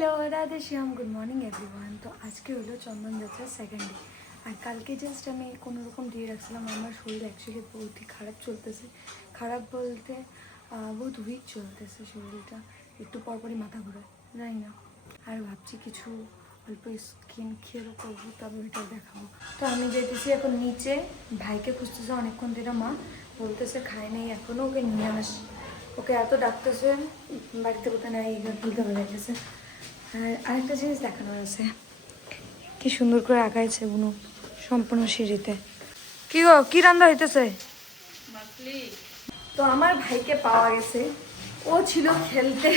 Hello Radhe শ্যাম, good morning everyone. তো আজকে হলো চন্দন যাত্রার সেকেন্ড ডে। আর কালকে জাস্ট আমি কোনো রকম দিয়ে রাখছিলাম। আমার শরীর অ্যাকচুয়ালি বহুতই খারাপ চলতেছে। খারাপ বলতে বহুত উইক চলতেছে শরীরটা, একটু পরপরই মাথা ঘোরায়, জানি না। আর ভাবছি কিছু অল্প স্কিন কেয়ারও করবো, তবে ওইটাও দেখাবো। তো আমি যেতেছি এখন নিচে, ভাইকে খুঁজতেছে অনেকক্ষণ ধরে। মা বলতেছে খায় নেই এখনও, ওকে নিয়ে আস। ওকে এত ডাকতেছে, বাড়িতে কোথায় নেই ভুলতে হয়ে গেছে। আর আরেকটা জিনিস দেখানো আছে, কি সুন্দর করে আঁকাইছে বুনু সম্পূর্ণ সিঁড়িতে। কি গো, কি রান্না হইতেছে? তো আমার ভাইকে পাওয়া গেছে। ও ছিল খেলতে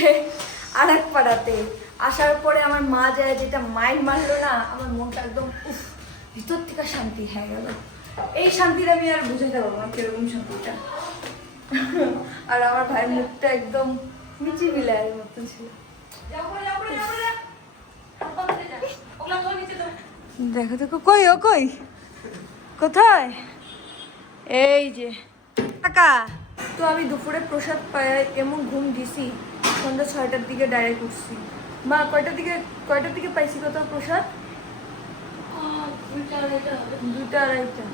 আর এক পাড়াতে। আসার পরে আমার মা যায় যেটা মাইন্ড মারলো না, আমার মনটা একদম উফ, ভিতর থেকে শান্তি হয়ে গেল। এই শান্তিটা আমি আর বুঝাতে পারবো না কিরকম শান্তিটা। আর আমার ভাইয়ের মুখটা একদম মিচি বিলাইয়ের মতন ছিল। দেখো দেখো, কই ও কই, কোথায়? এই যে কাকা। তো আমি দুপুরে প্রসাদ পাই, এমন ঘুম দিছি, সন্ধ্যা 6টার দিকে ডাইরেক্ট উঠছি। মা কয়টার দিকে পাইছি কত প্রসাদ? 2টা-2:30।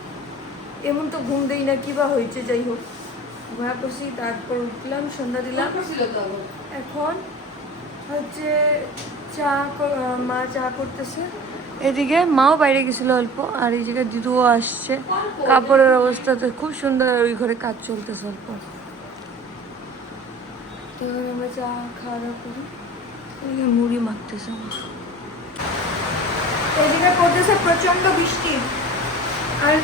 এমন তো ঘুম দেই না, কি বা হয়েছে, যাই হোক ঘোরা করছি। তারপর উঠলাম, সন্ধ্যা দিলাম। এখন হচ্ছে মা চা করতেছে, এদিকে মাও বাইরে গেছিল অল্প, আর এই জায়গায় দিদুও আসছে। কাপড়ের অবস্থা তো খুব সুন্দর, ওই ঘরে কাজ চলতেছে অল্প। তো আমরা চা খাওয়া দাওয়া করি। মুড়ি মাখতেছে আমার। এদিকে পড়তেছে প্রচন্ড বৃষ্টি। আর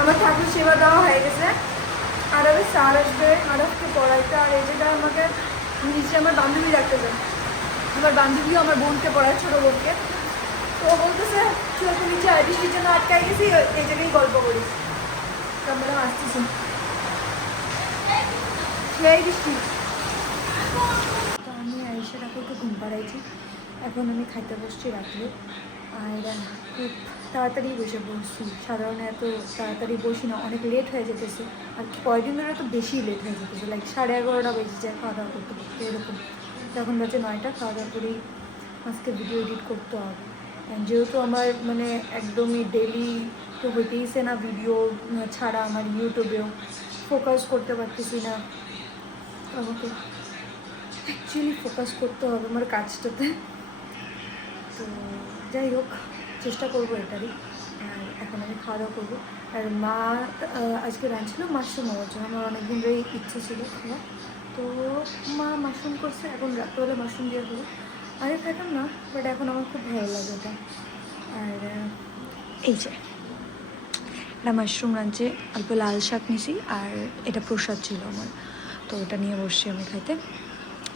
আমার ঠাকুর সেবা দেওয়া হয়ে গেছে। আর আমি স্যার আসবে, আরবকে পড়াইতে। আর এই যেটা আমাকে নিচে আমার বান্ধবী রাখতেছে, আমার বান্ধবীও আমার বোনকে পড়ায়, ছোটো বোনকে। তো ও বলতেছে চল নিচে আয়, বৃষ্টির জন্য আটকাই গেছি, এই জন্যই গল্প করি। তো আমরা আসতেছি, সেই বৃষ্টি। তো আমি আয়েশা ঠাকুরকে ঘুম পাড়াইছি, এখন আমি খাইতে বসছি রাত্রে। আর খুব তাড়াতাড়ি বসে বসছি, সাধারণত এত তাড়াতাড়ি বসি না, অনেক লেট হয়ে যেতেছে। আর কয়েকদিন ধরে তো বেশি লেট হয়ে যেতেছে, লাইক 11:30 বেজে যায় খাওয়া দাওয়া করতে করতে, এরকম। তখন বাজে 9টা, খাওয়া দাওয়া করেই আজকে ভিডিও এডিট করতে হবে। যেহেতু আমার মানে একদমই ডেলি তো হইতেইছে না ভিডিও ছাড়া, আমার ইউটিউবেও ফোকাস করতে পারতেছি না। আমাকে অ্যাকচুয়ালি ফোকাস করতে হবে আমার কাজটাতে। তো যাই হোক, চেষ্টা করবো এটারই। আর এখন আমি খাওয়া দাওয়া করবো। আর মা আজকে রাঁধছিল মাশরুম, আমার জন্য আমার অনেকদিন ধরেই ইচ্ছে ছিল খাওয়া। তো মা মাশরুম করছে, এখন রাত্রেবেলা মাশরুম দিয়ে দেবো। আগে খাইতাম না, বাট এখন আমার খুব ভালো লাগে ওটা। আর এই যে এটা মাশরুম রাঁধছে, অল্প লাল শাক নিছি, আর এটা প্রসাদ ছিল আমার, তো ওটা নিয়ে বসছি আমি খাইতে।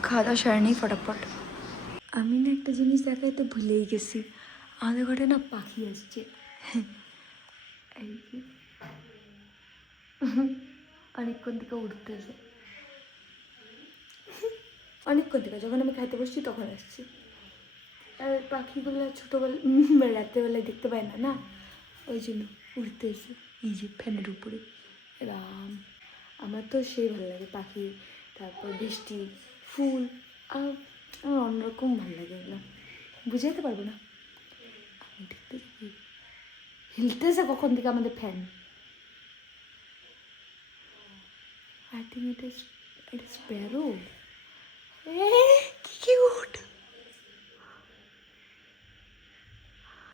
খাওয়া দাওয়া সারে নিই ফটাফট। আমি না একটা জিনিস দেখাইতে ভুলেই গেছি, আমাদের ঘরে না পাখি আসছে। এই যে অনেকক্ষণ থেকে উঠতেছে, অনেকক্ষণ থেকে, যখন আমি খাইতে বসছি তখন আসছি। আর পাখিগুলো ছোটোবেলা রাত্রেবেলায় দেখতে পায় না, না ওই জন্য উঠতেছে। এই যে ফ্যানের উপরে, রাম, আমার তো সেই ভালো লাগে পাখি, তারপর বৃষ্টি, ফুল, আর আমার অন্যরকম ভালো লাগে এগুলো, বুঝাইতে পারবো না। আমি দেখতে হিলতেছে কখন থেকে আমাদের fan. I think it is Sparrow. কি কিউট।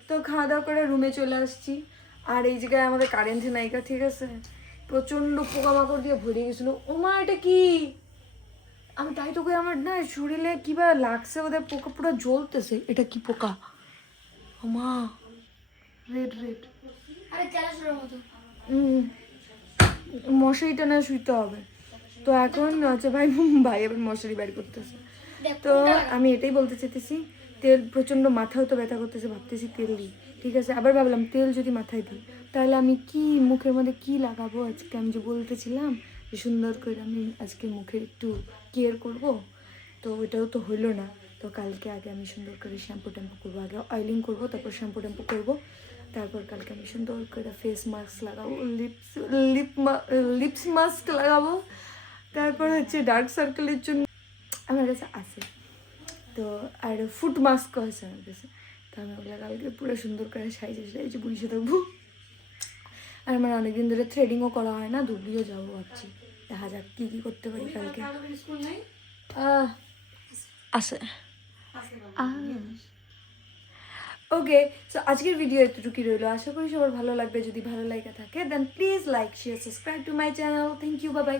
তো খাওয়া দাওয়া করে রুমে চলে আসছি। আর এই জায়গায় আমাদের কারেন্ট নাইকা, ঠিক আছে, প্রচণ্ড পোকামাকড় দিয়ে ভরে গেছিলো। ওমা এটা কি, আমি তাই তো কই, আমার না শরীরে কিবা লাগছে, ওদের পোকা পুরো জ্বলতেছে। এটা কি পোকা? ওমা রেড রেড, মশারিটা না শুইতে হবে। তো এখন হচ্ছে ভাই এবার মশারি বাইর করতেছে। তো আমি এটাই বলতে চাইতেছি, তেল প্রচণ্ড মাথাও তো ব্যথা করতেছে, ভাবতেছি তেল দিই, ঠিক আছে। আবার ভাবলাম তেল যদি মাথায় দিই তাহলে আমি কি মুখের মধ্যে কি লাগাবো। আজকে আমি যে বলতেছিলাম যে সুন্দর করে আমি আজকে মুখে একটু কেয়ার করব, তো ওইটাও তো হইলো না। তো কালকে আগে আমি সুন্দর করে শ্যাম্পু ট্যাম্পু করবো, আগে অয়েলিং করবো, তারপর শ্যাম্পু ট্যাম্পু করবো। তারপর কালকে আমি সুন্দর করে ফেস মাস্ক লাগাবো, লিপস মাস্ক লাগাবো। তারপর হচ্ছে ডার্ক সার্কেলের জন্য আমার কাছে আছে তো আর ফুট মাস্কও আছে আমার কাছে। তো আমি ওগুলো কালকে পুরো সুন্দর করে সাইজে বসে থাকবো। আর আমার অনেকদিন ধরে থ্রেডিংও করা হয় না, ধুবড়িও যাবো ভাবছি, দেখা যাক কী কী করতে পারি কালকে। আছে ওকে। সো আজকের ভিডিও এতটুকুই রইলো, আশা করি সবার ভালো লাগবে। যদি ভালো লাগে থাকে দেন please like share subscribe to my channel. Thank you, bye by.